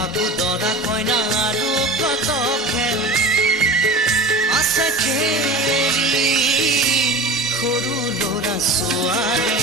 বহাগো দৰা কইনা আৰু কত খেল আছে খেলি সৰু ল'ৰা ছোৱালী